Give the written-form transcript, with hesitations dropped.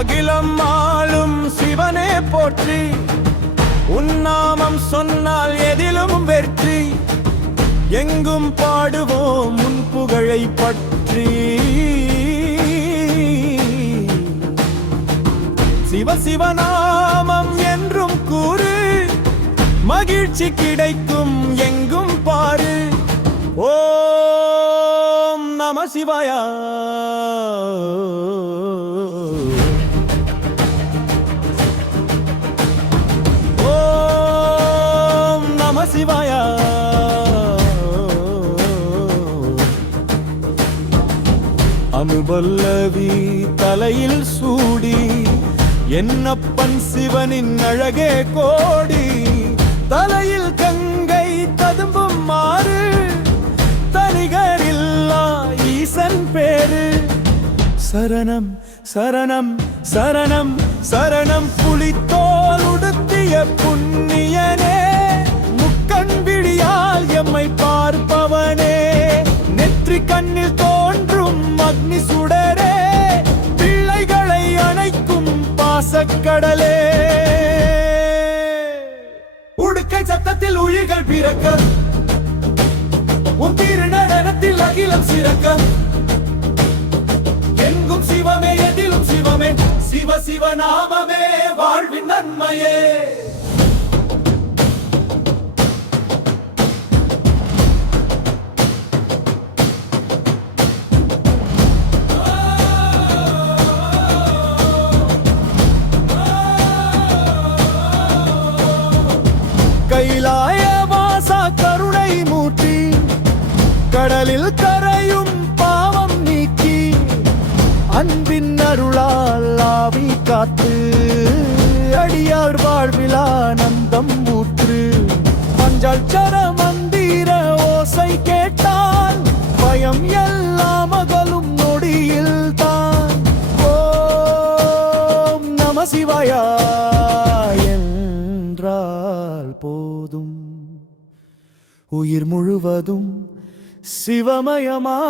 அகிலம் ஆளும் சிவனே போற்றி, உன்னாமம் சொன்னால் எதிலும் வெற்றி, எங்கும் பாடுவோம் உன் புகழை பற்றி. சிவ சிவநாமம் என்றும் கூறு, மகிழ்ச்சி கிடைக்கும் எங்கும் பாரு. ஓம் நம சிவாய. ஓம் நம சிவாய. அனுபல்லவி தலையில் சூடி, என்னப்பன் சிவனின் அழகே கோடி, தலையில் கங்கை ததும்பும் மாறு, தனிகரில்லா ஈசன் பேரு. சரணம் சரணம் சரணம் சரணம் புலித்தோல் உடுத்திய புண்ணியனே, முக்கண் விழியால் எம்மை பார்ப்பவனே, நெற்றி கண்ணில் தோன்றும் அக்னி சுடரே, பிள்ளைகளை அணைக்கும் பாசக்கடலே. உடுக்கை சத்தத்தில் உயிர்கள் பிறக்க, உன் திரு நடனத்தில் அகிலம் சிறக்க, எங்கும் சிவமே எதிலும் சிவமே, சிவ சிவ நாமமே வாழ்வின் நன்மையே. கைலாய வாசா கருணை மூர்த்தி, கடலில் கரையும் பாவம் நீக்கி, அன்பின் அருளால் ஆவி காத்து, அடியார் வாழ்வில் ஆனந்தம் ஊற்று. பஞ்சாட்சர மந்திர ஓசை கேட்டால் பயம் எல்லாம் அகலும் நொடியில் தான். ஓம் நம சிவாய என்றால் போதும், உயிர் முழுவதும் சிவமயமாகும்.